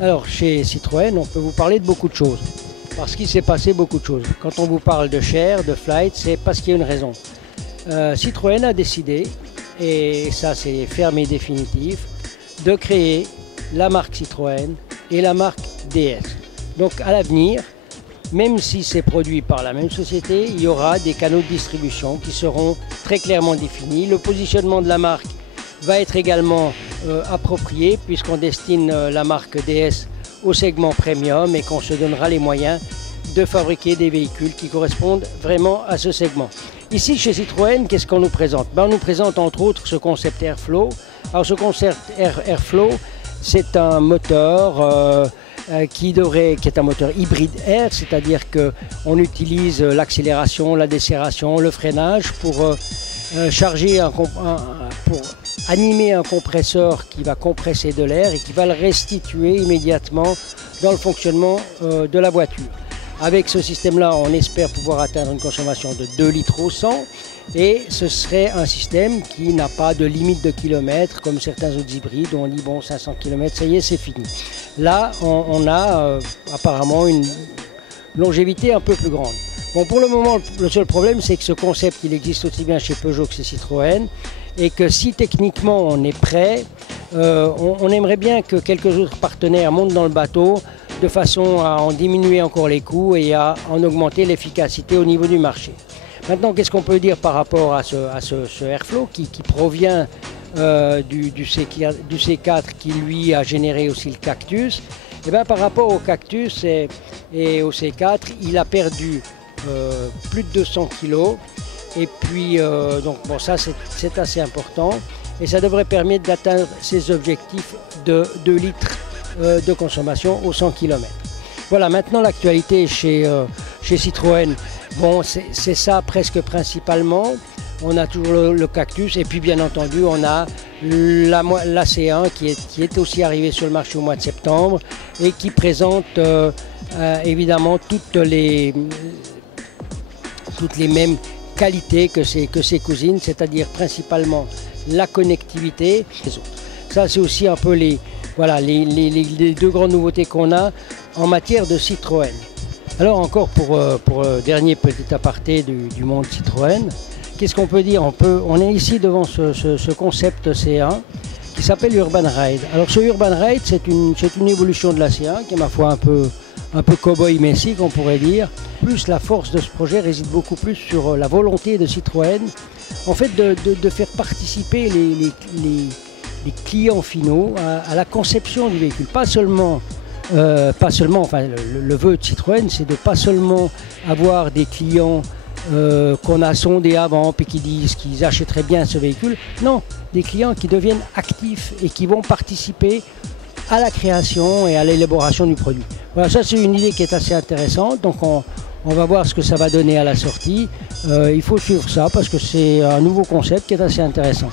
Alors, chez Citroën, on peut vous parler de beaucoup de choses, parce qu'il s'est passé beaucoup de choses. Quand on vous parle de Share, de Flight, c'est parce qu'il y a une raison. Citroën a décidé, et ça c'est ferme et définitif, de créer la marque Citroën et la marque DS. Donc à l'avenir, même si c'est produit par la même société, il y aura des canaux de distribution qui seront très clairement définis. Le positionnement de la marque va être également approprié, puisqu'on destine la marque DS au segment premium et qu'on se donnera les moyens de fabriquer des véhicules qui correspondent vraiment à ce segment. Ici chez Citroën, qu'est-ce qu'on nous présente? On nous présente entre autres ce concept Airflow. Alors ce concept Airflow, c'est un moteur qui est un moteur hybride air, c'est-à-dire qu'on utilise l'accélération, la décélération, le freinage pour pour animer un compresseur qui va compresser de l'air et qui va le restituer immédiatement dans le fonctionnement de la voiture. Avec ce système-là, on espère pouvoir atteindre une consommation de 2 litres au 100 et ce serait un système qui n'a pas de limite de kilomètres comme certains autres hybrides où on dit bon 500 km, ça y est, c'est fini. Là, on a apparemment une longévité un peu plus grande. Bon, pour le moment, le seul problème, c'est que ce concept, il existe aussi bien chez Peugeot que chez Citroën et que si techniquement on est prêt, on aimerait bien que quelques autres partenaires montent dans le bateau de façon à en diminuer encore les coûts et à en augmenter l'efficacité au niveau du marché. Maintenant, qu'est-ce qu'on peut dire par rapport à ce Airflow qui provient du C4 qui lui a généré aussi le Cactus? Et bien, par rapport au Cactus et au C4, il a perdu plus de 200 kg et puis donc bon, ça c'est assez important et ça devrait permettre d'atteindre ses objectifs de 2 litres de consommation aux 100 km. Voilà, maintenant l'actualité chez Citroën, bon, c'est ça presque principalement. On a toujours le Cactus et puis bien entendu on a la C1 qui est aussi arrivée sur le marché au mois de septembre et qui présente évidemment toutes les mêmes qualités que ses cousines, c'est-à-dire principalement la connectivité. Ça c'est aussi un peu les deux grandes nouveautés qu'on a en matière de Citroën. Alors encore pour dernier petit aparté du monde Citroën, qu'est-ce qu'on peut dire? On est ici devant ce concept C1 qui s'appelle Urban Ride. Alors ce Urban Ride, c'est une évolution de la C1 qui est ma foi un peu cow-boy messi qu'on pourrait dire. Plus la force de ce projet réside beaucoup plus sur la volonté de Citroën en fait de faire participer les clients finaux à la conception du véhicule. Pas seulement, enfin le vœu de Citroën, c'est de pas seulement avoir des clients qu'on a sondés avant puis qui disent qu'ils achèteraient bien ce véhicule. Non, des clients qui deviennent actifs et qui vont participer à la création et à l'élaboration du produit. Voilà, ça c'est une idée qui est assez intéressante, donc on va voir ce que ça va donner à la sortie. Il faut suivre ça parce que c'est un nouveau concept qui est assez intéressant.